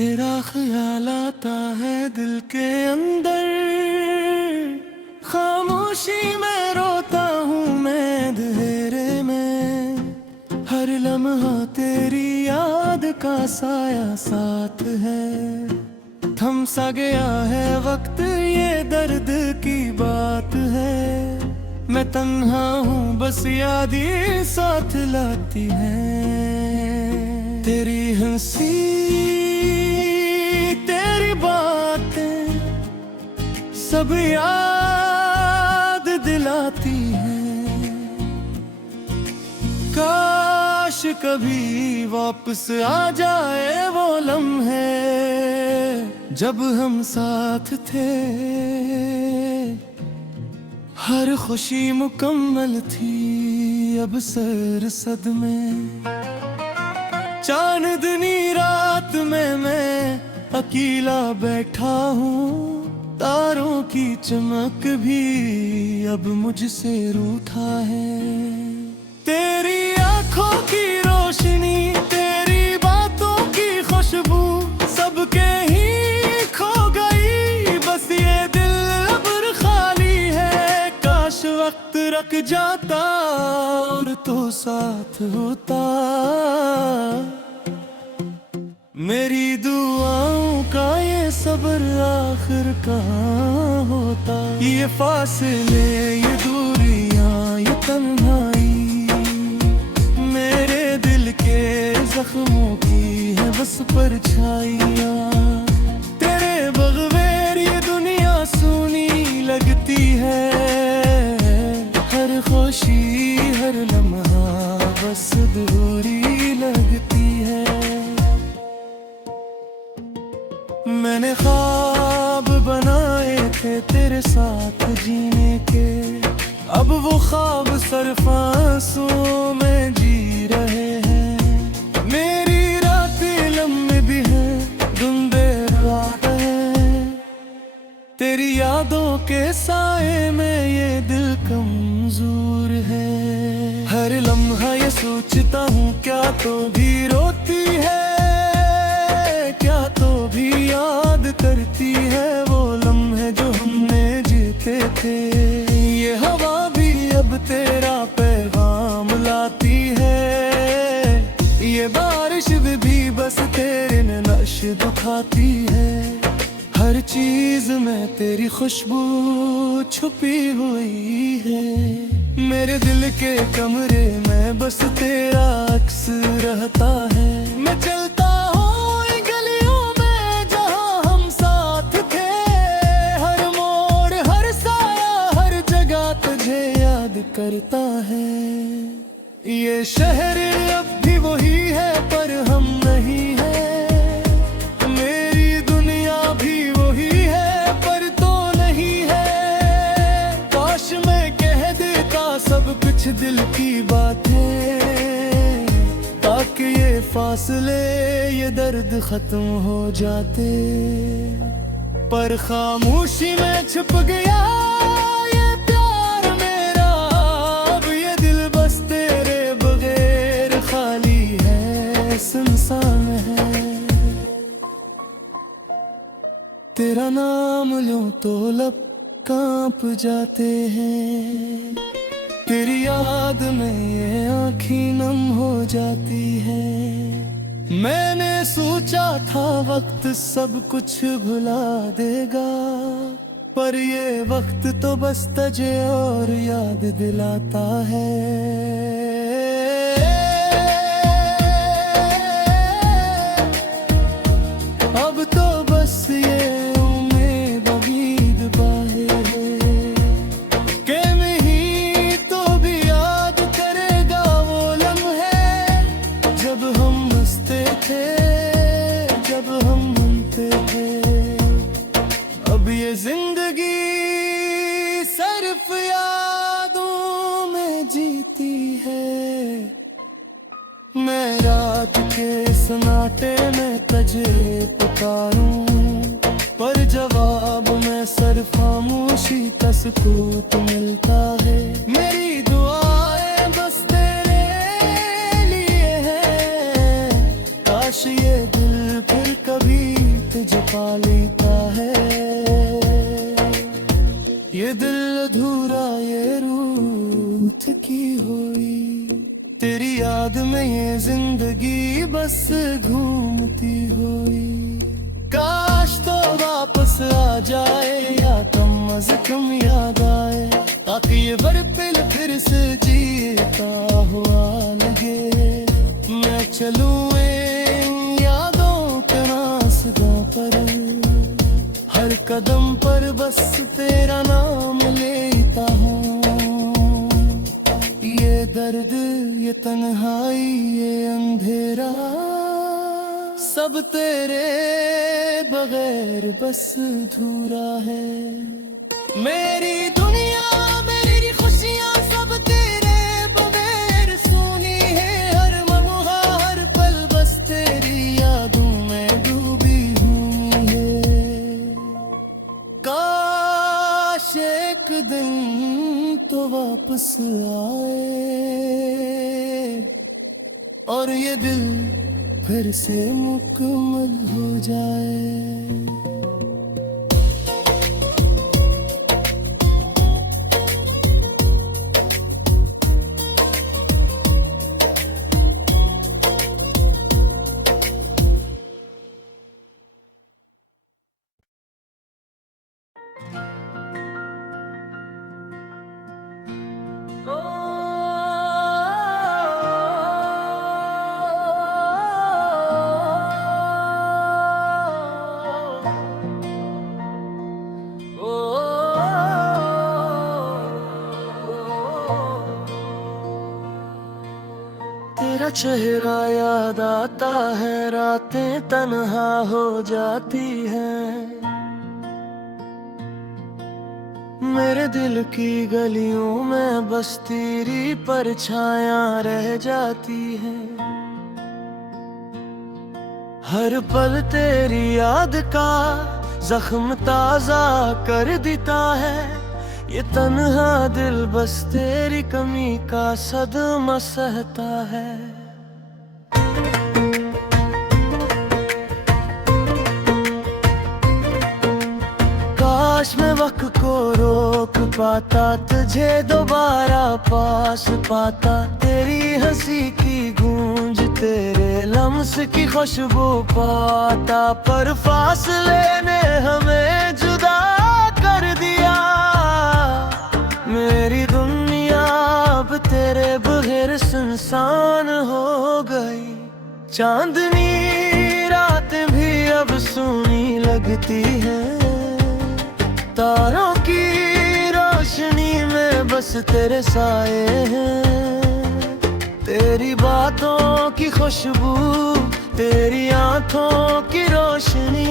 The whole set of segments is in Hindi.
तेरा ख्याल आता है दिल के अंदर, खामोशी में रोता हूँ मैं अंधेरे में। हर लम्हा तेरी याद का साया साथ है, थम सा गया है वक्त ये दर्द की बात है। मैं तन्हा हूँ बस याद ही साथ लाती है। तेरी हंसी तेरी बातें सब याद दिलाती हैं। काश कभी वापस आ जाए वो लम्हे जब हम साथ थे। हर खुशी मुकम्मल थी अब सर सदमे। चांदनी रात में मैं अकेला बैठा हूँ, तारों की चमक भी अब मुझसे रूठा है। तेरी आंखों की रोशनी तेरी बातों की खुशबू सबके ही खो गई। बस ये दिल अब खाली है, काश वक्त रख जाता और तो साथ होता। मेरी दुआओं का ये सब्र आखिर कहाँ होता। ये फासले ये दूरियां ये तन्हाई मेरे दिल के जख्मों की है बस परछाइयाँ। तेरे बगैर ये दुनिया सूनी लगती है। हर खुशी हर लम्हा बस अधूरी लगती है। मैंने ख्वाब बनाए थे तेरे साथ जीने के, अब वो ख्वाब सिर्फ आंसुओं में जी रहे हैं। मेरी रातें लम्बी भी हैं धुंधे रात है, तेरी यादों के साए में ये दिल कमजोर है। हर लम्हा ये सोचता हूँ क्या तो भी रोती है, क्या तो भी याद करती है वो लम्हे जो हमने जीते थे। ये हवा भी अब तेरा पैगाम लाती है, ये बारिश भी बस तेरे नक्श दिखाती है। हर चीज में तेरी खुशबू छुपी हुई है। मेरे दिल के कमरे में बस तेरा अक्स रहता है। मैं चलता हूँ गलियों में जहाँ हम साथ थे, हर मोड़ हर साया हर जगह तुझे याद करता है। ये शहर अब भी वही है पर हम नहीं है, मेरी दुनिया भी वही है पर तो नहीं है। काश मैं कह देता सब कुछ दिल की बातें, ताकि ये फासले ये दर्द खत्म हो जाते। पर खामोशी में छुप गया ये प्यार मेरा, अब ये दिल बस तेरे बगैर खाली है सुनसान है। तेरा नाम लूं तो लब कांप जाते हैं, तेरी याद में ये आँखें नम हो जाती है। मैंने सोचा था वक्त सब कुछ भुला देगा, पर ये वक्त तो बस तुझे और याद दिलाता है। अब तो बस ये जब हम मनते थे। अब ये जिंदगी सिर्फ यादों में जीती है। मैं रात के सन्नाटे में तुझे पुकारूं, पर जवाब में सिर्फ खामोशी का सुकूत मिलता है। मेरी दुआएं बस तेरे लिए है, काश ये दिल फिर कभी थकी हुई। तेरी याद में ये जिंदगी बस घूमती हुई। काश तो वापस आ जाए या कम अज कम याद आए, ताकि ये बर्फिल फिर से जीता हुआ लगे। मैं चलूं इन यादों के रास्तों पर, हर कदम पर बस तेरा नाम लेता हूँ। ये दर्द, ये तन्हाई, ये अंधेरा, सब तेरे बगैर बस अधूरा है। मेरी दुनिया, मेरी खुशियाँ सब तेरे बगैर सूनी है। हर लम्हा, हर पल बस तेरी यादों में डूबी हुई है। काश एक दिन तो वापस आए और ये दिल फिर से मुकम्मल हो जाए। तेरा चेहरा याद आता है, रातें तन्हा हो जाती हैं। मेरे दिल की गलियों में बस तेरी परछायां रह जाती हैं। हर पल तेरी याद का जख्म ताजा कर देता है। ये तन्हा दिल बस तेरी कमी का सदमा सहता है। काश मैं वक्त को रोक पाता, तुझे दोबारा पास पाता। तेरी हंसी की गूंज, तेरे लम्स की खुशबू पाता। पर फासले ने हमें जुदा कर दिया। मेरी दुनिया अब तेरे बगैर सुनसान हो गई। चांदनी रातें भी अब सूनी लगती हैं। तारों की रोशनी में बस तेरे साए हैं। तेरी बातों की खुशबू, तेरी आंखों की रोशनी,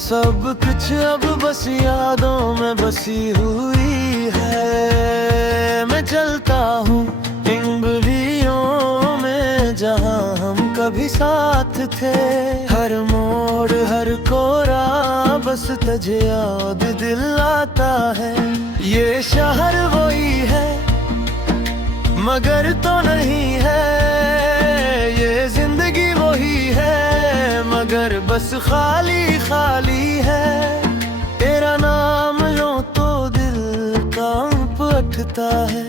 सब कुछ अब बस यादों में बसी हुई है। मैं चलता हूँ इन गलियों में जहाँ हम कभी साथ थे। हर मोड़, हर कोरा बस तुझे याद दिल आता है। ये शहर वही है मगर तो नहीं है। ये जिंदगी वही है मगर बस खाली खाली है। तेरा नाम लो तो दिल कांप उठता है।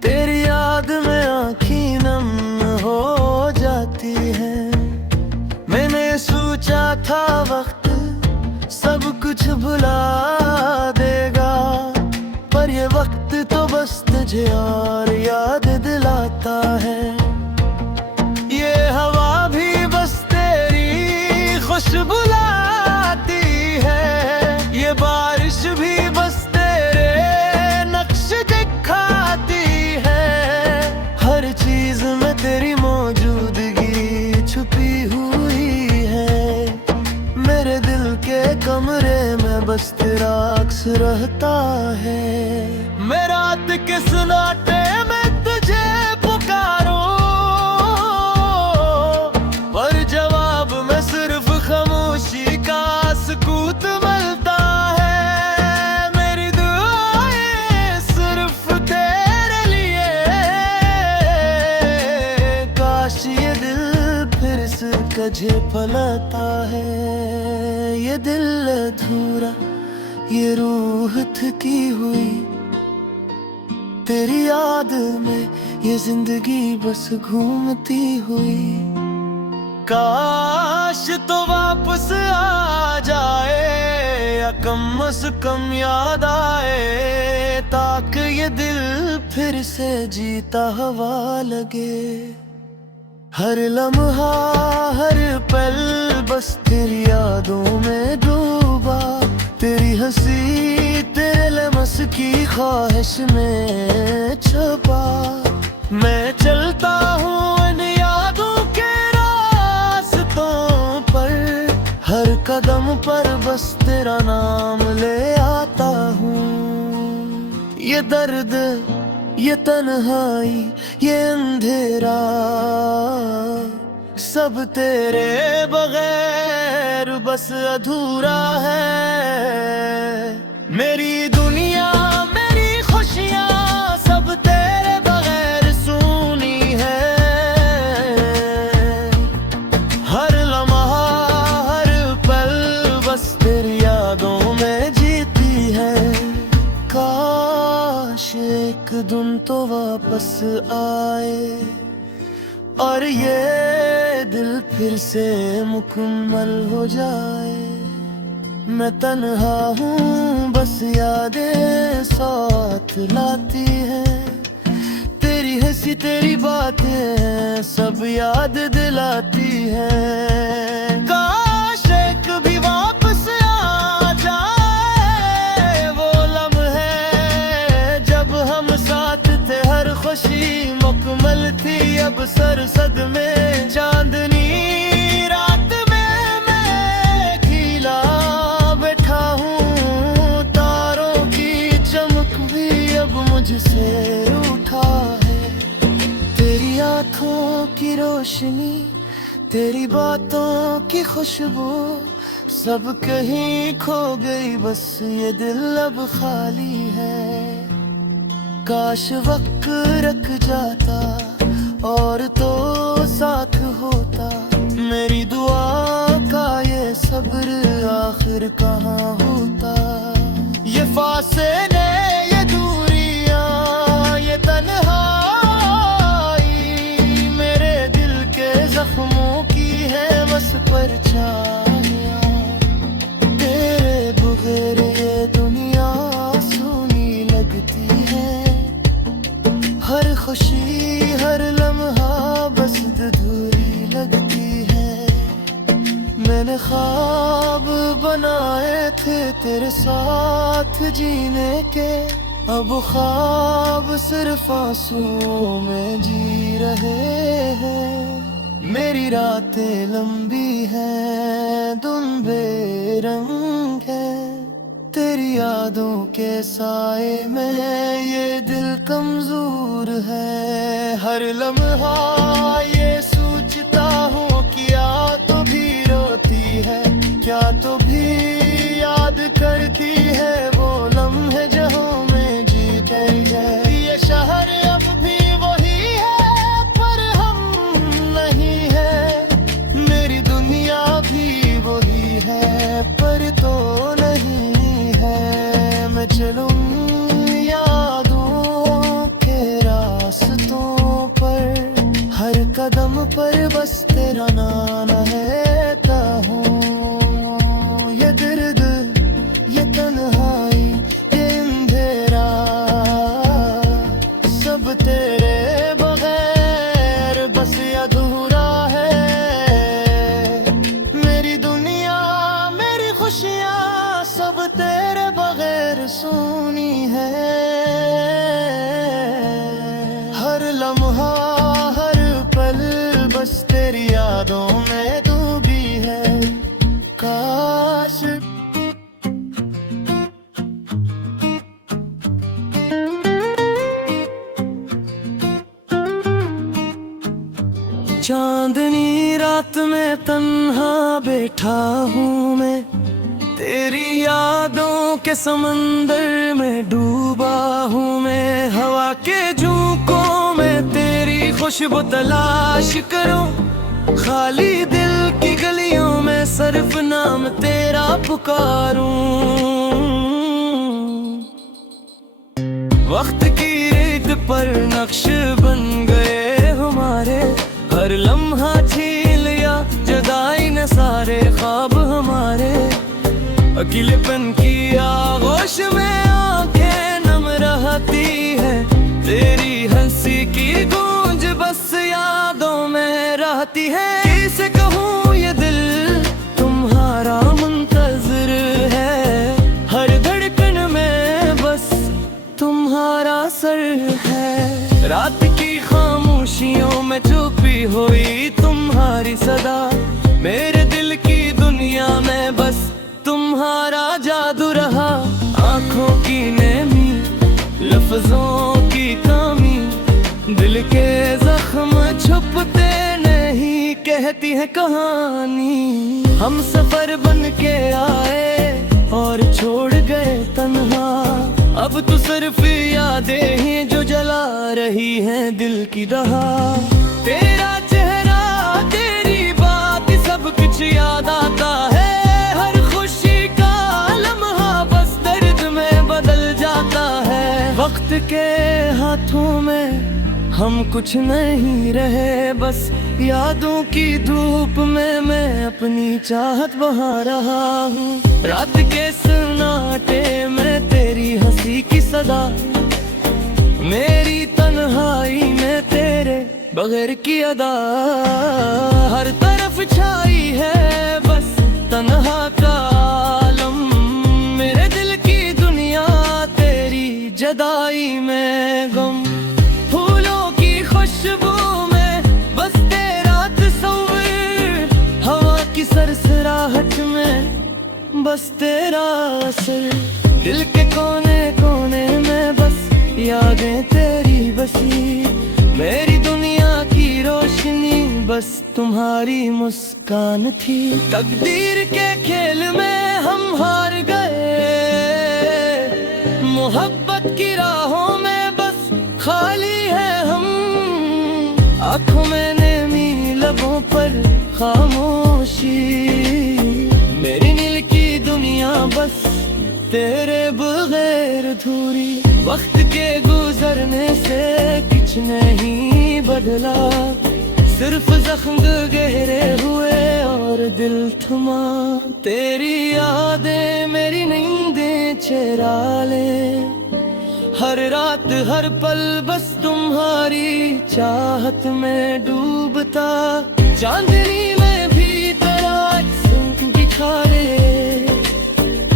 तेरी याद में आँखें नम हो जाती है। मैंने सोचा था वक्त सब कुछ भुला देगा, पर ये वक्त तो बस तुझे और याद दिलाता है। ये हवा भी बस तेरी खुशबू लाती है। ये बारिश भी बस तेरे नक्श दिखाती है। हर चीज में तेरी मौजूदगी छुपी हुई है। मेरे दिल के कमरे में बस तेरा अक्स रहता है। मैं रात के सन्नाटे में तुझे पुकारूं, पर जवाब में सिर्फ खामोशी का सुकूत मिलता है। मेरी दुआएं सिर्फ तेरे लिए। काश ये दिल फिर से कजे पलता है। ये दिल अधूरा, ये रूह थकी हुई, तेरी याद में ये जिंदगी बस घूमती हुई। काश तो वापस आ जाए या कम से कम याद आए, ताकि ये दिल फिर से जीता हवा लगे। हर लम्हा हर पल बस तेरी यादों में डूबा, तेरी हंसी तेरे लमस की ख्वाहिश में छुपा। मैं चलता हूँ इन यादों के रास्तों पर, हर कदम पर बस तेरा नाम ले आता हूँ। ये दर्द ये तन्हाई ये अंधेरा सब तेरे बगैर बस अधूरा है। मेरी दुनिया मेरी खुशियाँ सब तेरे बगैर सूनी है। हर लम्हा हर पल बस तेरी यादों में जीती है। काश एक दिन तो वापस आए और ये दिल फिर से मुकम्मल हो जाए। मैं तन्हा हूँ बस यादें साथ लाती हैं, तेरी हंसी तेरी बातें सब याद दिलाती हैं। काश एक भी वापस आ जाए वो लम्हे जब हम साथ थे, हर खुशी मुकम्मल थी। अब सर सदमे चांदनी रात में मैं खिला बैठा हूँ, तारों की चमक भी अब मुझसे उठा है। तेरी आँखों की रोशनी तेरी बातों की खुशबू सब कहीं खो गई, बस ये दिल अब खाली है। काश वक्त रख जाता और तो साथ होता, मेरी दुआ का ये सब्र आखिर कहाँ होता। ये फासले ये दूरियां ये तन्हाई मेरे दिल के जख्मों की है बस परछाइयां। तेरे बगैर ये दुनिया सूनी लगती है, हर खुशी हर लम्हा बस अधूरी लगती है। मैंने ख्वाब बनाए थे तेरे साथ जीने के, अब ख्वाब सिर्फ आंसुओं में जी रहे हैं। मेरी रातें लंबी हैं दिन बेरंग है, तेरी यादों के साए में ये दिल कमजोर है। हर लम्हा ये सोचता हूँ क्या तो भी रोती है, क्या तो भी याद करती है वो लम्हे जहाँ में जी गई है। ये शहर अब भी वही है पर हम नहीं है, मेरी दुनिया भी वही है पर तो नहीं है। मैं चलूं यादों के रास्तों पर, हर कदम पर बस तेरा नाम रहता हूँ। ये दर्द ये तन्हाई ये अंधेरा सब तेरे बगैर बस अधूरा है। मेरी दुनिया मेरी खुशियाँ सब तेरे बगैर सूनी है। हर लम्हा हर पल बस तेरी यादों में डूबी है। काश चांदनी रात में तन्हा बैठा हूँ मैं, तेरी यादों के समंदर में डूबा हूँ मैं। हवा के झोंकों में तेरी खुशबू तलाश करूं, खाली दिल की गलियों में सिर्फ नाम तेरा पुकारूं। वक्त की पर नक्श बन गए हमारे, हर लम्हा छीन लिया जुदाई ने सारे ख्वाब हमारे। अकेलेपन की आगोश में आंखें नम रहती है, तेरी हंसी की गूंज बस यादों में रहती है। किसे कहूँ ये दिल तुम्हारा मुंतज़िर है, हर धड़कन में बस तुम्हारा सर है। रात की खामोशियों में छुपी हुई तुम्हारी सदा, मेरे दिल की दुनिया में बस तुम्हारा जादू रहा। आँखों की नेमी, लफ्जों की कमी, दिल के जख्म छुपते नहीं, कहती है कहानी। हम सफर बन के आए और छोड़ गए तन्हा, अब तो सिर्फ यादें हैं जो जला रही हैं दिल की दहा। तेरा चेहरा, तेरी बात, सब कुछ याद आता है, हर खुशी का लम्हा बस दर्द में बदल जाता है। वक्त के हाथों में हम कुछ नहीं रहे, बस यादों की धूप में मैं अपनी चाहत बहा रहा हूँ। रात के सन्नाटे में तेरी हंसी की सदा, मेरी तन्हाई में तेरे बगैर की अदा। हर तरफ छाई है बस तन्हा का आलम, मेरे दिल की दुनिया तेरी जदाई में गम। फूलों की खुशबू में बस तेरा तस्वीर, हवा की सरसराहट में बस तेरा असर। दिल के कोने कोने में बस यादें तेरी बसी, मेरी दुनिया की रोशनी बस तुम्हारी मुस्कान थी। तकदीर के खेल में हम हार गए, मोहब्बत की राहों में बस खाली है हम। आँखों में नेमी, लबों पर खामोशी, मेरी नील की दुनिया बस तेरे बगैर अधूरी। वक्त के गुजरने से कुछ नहीं बदला, सिर्फ जख्म गहरे हुए और दिल थमा। तेरी यादें मेरी नींदें चुरा ले, हर रात हर पल बस तुम्हारी चाहत में डूबता। चांदनी में भी तेरा अक्स दिखा ले,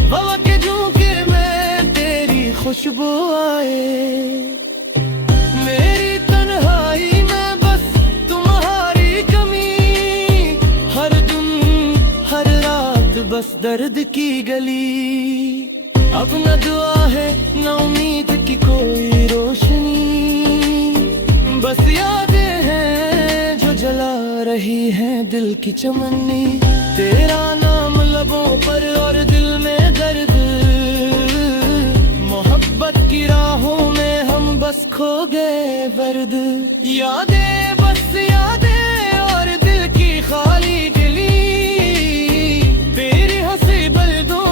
हवा के झोंके में तेरी खुशबू आए। मेरी तन्हाई में बस तुम्हारी कमी, हर दिन हर रात बस दर्द की गली। अब न दुआ है न उम्मीद की कोई रोशनी, बस यादें हैं जो जला रही हैं दिल की चमनी। तेरा नाम लबों पर और दिल में दर्द, मोहब्बत की राहों में हम बस खो गए वर्द। यादें बस यादें और दिल की खाली गली, तेरी हंसी बलदों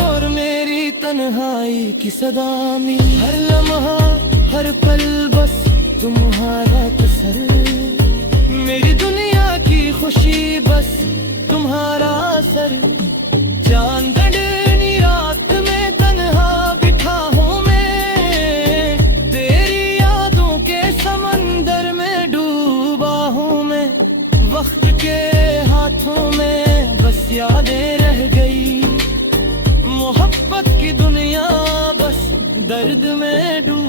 और मेरी तन्हाई की सदा में। हर लम्हा हर पल बस तुम्हारा तसर, मेरी दुनिया की खुशी बस तुम्हारा असर। चांदनी रात में तन्हा बिठा हूँ मैं, तेरी यादों के समंदर में डूबा हूँ मैं। वक्त के हाथों में बस यादें रह गई, मोहब्बत की दुनिया बस दर्द में डूबी।